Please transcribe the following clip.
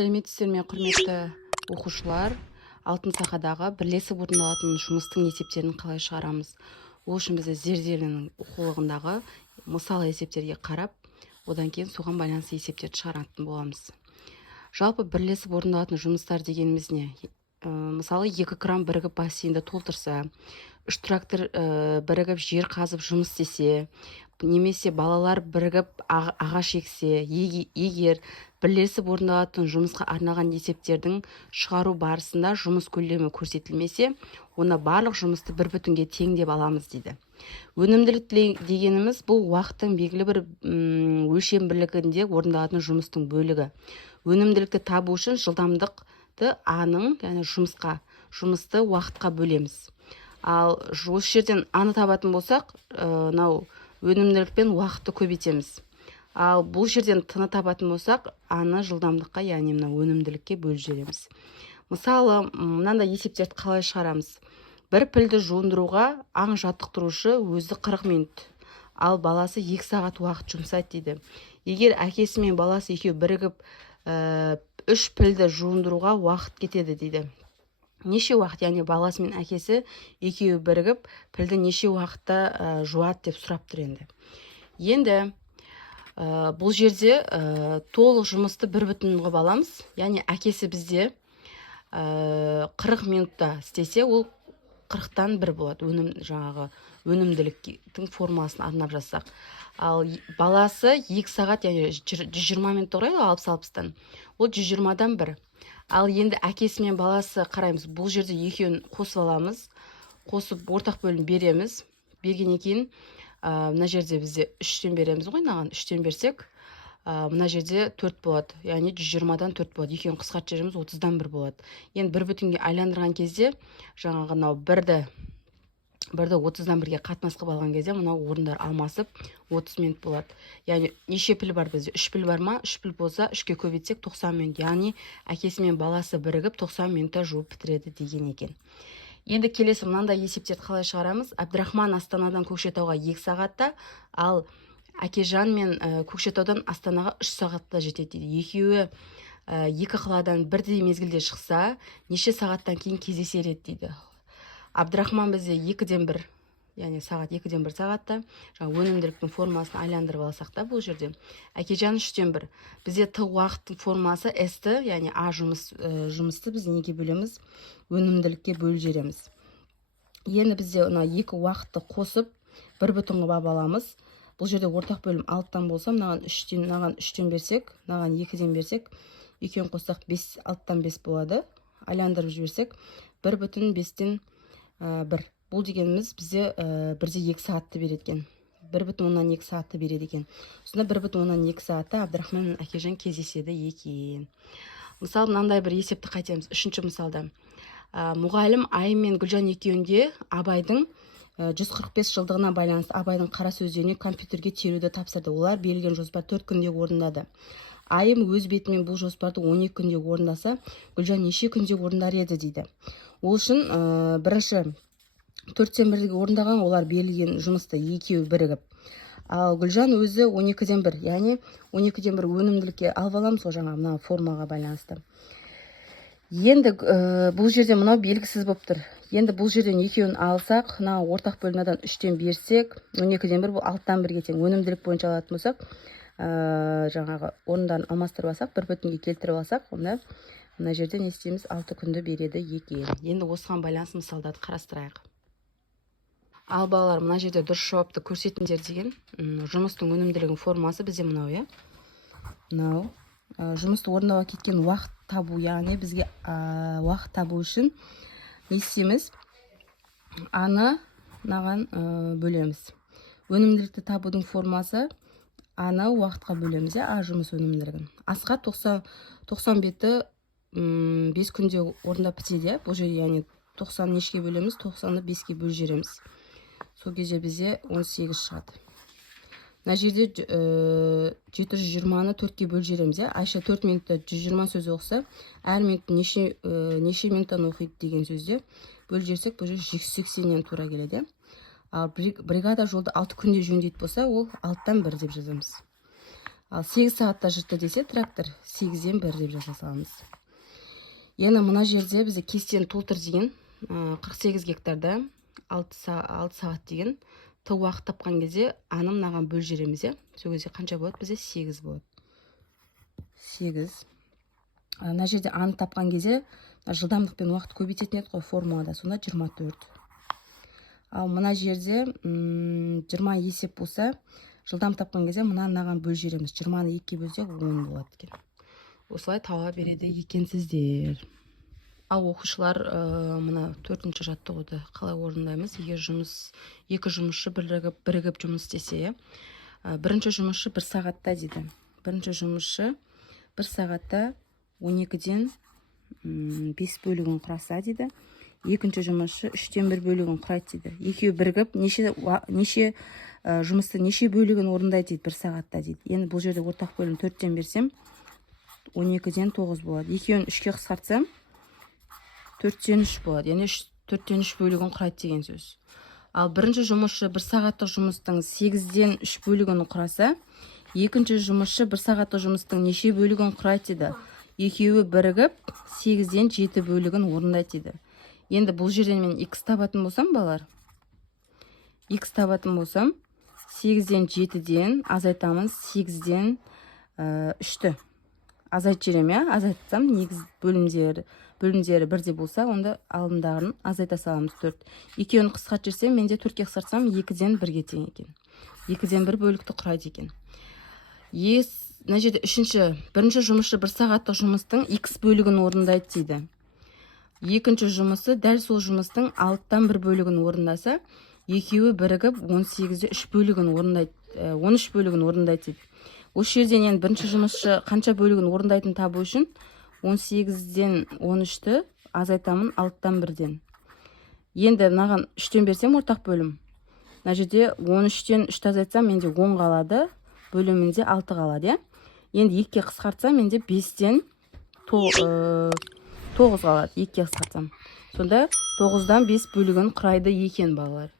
Сәлеметсіздер ме, құрметті оқушылар? Алтын сақадағы бірлесіп орындалатын жұмыстың есептерін қалай шығарамыз? Ол үшін біз зерделенің оқулығындағы мысал есептерге қарап, одан кейін соған байланысты есептерді шығаратын боламыз. Жалпы бірлесіп орындалатын жұмыстар дегеніміз не? Мысалы 2 кран бірігіп бассейнді толтырса, 3 трактор бірігіп жер қазып жұмыс істесе, немесе балалар бірігіп ағаш ексе, егер бірлесіп орындалатын жұмысқа арналған есептердің шығару барысында жұмыс көлемі көрсетілмесе, онда барлық жұмысты бір бүтінге тең деп аламыз дейді. Өнімділік дегеніміз бұл уақыттың белгілі бір өлшем бірлігінде орындалатын жұмыстың бөлігі. Өнімділікті табу үшін жылдамдықты А-ның, яғни жұмысты уақытқа бөлеміз. Ал осы жерден А-ны табатын болсақ, өнімділік пен уақытты көбейтеміз. Ал бұл жерден Т-ны табатын болсақ, А-ны жылдамдыққа, яғни өнімділікке бөліп жібереміз. Мысалы, мынандай есептерді қалай шығарамыз? Бір пілді жуындыруға аң жаттықтырушы өзі 40 минут, ал баласы 2 сағат уақыт жұмсайды дейді. Егер әкесі мен баласы екеуі бірігіп 3 пілді жуындыруға уақыт кетеді дейді. Неше уақыт, яғни баласы мен әкесі екеуі бірігіп пілді неше уақытта жуады деп сұрап тұр енді. Енді бұл жерде толық жұмысты бір бүтін қылып аламыз. Яғни әкесі бізде 40 минутта істесе, ол 40-тан 1 болады. Өнімділіктің формуласын арнап жазсақ. Ал баласы 2 сағат, яғни 120 минут құрайды, 60-60-тан. Ол 120-дан 1. Ал енді әкесі мен баласы қараймыз. Бұл жерде екеуін қосып аламыз. Қосып ортақ бөлім береміз. Бергеннен кейін мына жерде бізде 3-тен береміз ғой, мынаған 3-тен берсек, мына жерде 4 болады. Яғни 120-дан 4 болады. Екеуін қысқартып жібереміз, 30-дан 1 болады. Енді бір бүтінге айландырған кезде, жаңағы бірді 30-дан 1-ге қатынас қылып алған кезде, мынау орындар алмасып 30 минут болады. Яғни неше піл бар бізде? 3 піл бар ма? 3 піл болса, 3-ке көбейтсек 90 минут. Яғни әкесі мен баласы бірігіп 90 минутта жуып бітіреді деген екен. Енді келесі мынандай есептерді қалай шығарамыз? Әбдірахман Астанадан Көкшетауға 2 сағатта, ал Әкежан мен Көкшетаудан Астанаға 3 сағатта жетеді дейді. Екеуі 2 қаладан бірдей мезгілде шықса, неше сағаттан кейін кездесер еді дейді. Әбдірахман бізде 2-ден 1, яғни сағат 2-ден 1 сағатта. Өнімділіктің формасын айландырып алсақ та бұл жерде. Әкежан 3-тен 1. Бізде Т уақыттың формасы S-ті, яғни А жұмысты біз неге бөлеміз? Өнімділікке бөліп жібереміз. Енді бізде 2 уақытты қосып 1 бүтін қылып аламыз. Бұл жерде ортақ бөлім 6-тан болса, мынаған 3-тен берсек, мынаған 2-ден берсек, екеуін қоссақ 6-тан 5 болады. Айландырып жіберсек, 1 бүтін 5-тен 1. Бұл дегеніміз бізде 1-де 2 сағатты береді екен. 1 бүтін 2 сағатты береді екен. Сонда 1 бүтін 2 сағатта Әбдірахман мен Әкежан кездеседі екен. Мысалы, мынандай бір есепті қайтеміз. 3-ші мысалда. Мұғалім Айым мен Гүлжан екеуінде Абайдың 145 жылдығына байланысты Абайдың қара сөздеріне компьютерге теруді тапсырды. Олар берілген жоспар 4 күнде орындады. Айым өз бетімен бұл жоспарды 12 күнде орындаса, Гүлжан неше күнде орындар еді дейді. Ол үшін бірінші 4-тен 1-ге орындаған, олар берілген жұмысты екеуі бірігіп. Ал Гүлжан өзі 12-ден 1, яғни 12-ден 1 өнімділікке алып аламыз ғой, жаңа мына формаға байланысты. Енді бұл жерде мынау белгісіз болып тұр. Енді бұл жерден екеуін алсақ, ортақ бөлімнен 3-тен берсек, 12-ден 1 бұл 6-тан 1-ге тең. Өнімділік бойынша алатын болсақ, жаңағы орындарын алмастырып алсақ, 1 бүтінге келтіріп алсақ, онда мына жерде не істейміз? 6 күнді береді екен. Енді осыған байланысты мысалдарды қарастырайық. Ал балалар, мына жерде дұрыс жауапты көрсетіңдер деген жұмыстың өнімділігінің формасы бізде мынау, мынау. Жұмысты орындауға кеткен уақыт табу, яғни бізге уақыт табу үшін не істейміз? А-ны мынаған бөлеміз. Өнімділікті табудың формасы А-ны уақытқа бөлеміз, А жұмыс өнімділігін. Асқа 90 беті 5 күнде орындап бітеді. Бұл жерде яғни 90 нешеге бөлеміз? 90-ны 5-ке бөліп жібереміз. Сол кезде бізде 18 шығады. Мына жерде 720-ны 4-ке бөліп жібереміз. Айша 4 минутта 120 сөз оқыса, әр минут неше минуттан оқиды деген сөзде бөліп жіберсек, бұл жерде 180-нен тура келеді. Ал бригада жолды 6 күнде жөндейді болса, ол 6-тан 1 деп жазамыз. Ал 8 сағатта жүрді десе трактор 8-ден 1 деп жаза саламыз. Енді мына жерде бізде кестені толтыр деген 48 гектарда 6 сағат деген Т уақыт тапқан кезде аны мынаған бөл жібереміз, иә. Сол кезде қанша болады? Бізде 8 болады. 8. Мына жерде аны тапқан кезде жылдамдықпен уақыт көбейтетін еді ғой формулада, сонда 24. Ал мына жерде 20 есеп болса, жылдам тапқан кезде мынаған бөл жібереміз. 20-ны 2-ге бөлсек 10 болады екен. Осылай таба береді екенсіздер. Ал оқушылар мына 4-ші жаттығуды қалай орындаймыз? Егер екі жұмысшы бірігіп жұмыс істесе, бірінші жұмысшы 1 сағатта дейді. Бірінші жұмысшы 1 сағатта 12-ден 5 бөлігін құраса дейді. Екінші жұмысшы 3-тен 1 бөлігін құрайды дейді. Екеуі бірігіп жұмысты неше бөлігін орындайды дейді 1 сағатта дейді. Енді бұл жерде ортақ бөлім 4-тен берсем 12-ден 9 болады. Екеуін 3-ке қысқартсам 4-тен 3 болады. Яғни 4-тен 3 бөлігін құрайды деген сөз. Ал бірінші жұмысшы 1 сағаттық жұмыстың 8-ден 3 бөлігін құраса, екінші жұмысшы 1 сағаттық жұмыстың неше бөлігін құрайды дейді. Екеуі бірігіп 8-ден 7 бөлігін орындайды дейді. Енді бұл жерден мен x табатын болсам, балалар, x табатын болсам, 8-ден 7-ден азайтамыз, 8-ден 3-ті азайт жерем, иә, азайтсам, негіз бөлімдері 1-де болса, онда алдындағын азайта саламыз 4. Екеуін қысқарт жерсем, менде 4-ке қысқартсам, 2-ден 1-ге тең екен. 2-ден 1 бөлікті құрайды екен. Мына жерде бірінші жұмысшы 1 сағаттық жұмыстың x бөлігін орындайды дейді. Екінші жұмысы дәл сол жұмыстың 6-тан 1 бөлігін орындаса, екеуі бірігіп 18-де 3 бөлігін орындайды, 13 бөлігін орындайды дейді. Осы жерден енді бірінші жұмысшы қанша бөлігін орындайтын табу үшін 18-ден 13-ті азайтамын 6-тан 1-ден. Енді мынаған 3-тен берсем ортақ бөлім. Мына жерде 13-тен 3-ті азайтсам, менде 10 қалады, бөлімінде 6 қалады, иә. Енді 2-ке қысқартсам, менде 5-ден 9 қалады, 2-ке қысқартсам. Сонда 9-дан 5 бөлігін құрайды екен, балалар.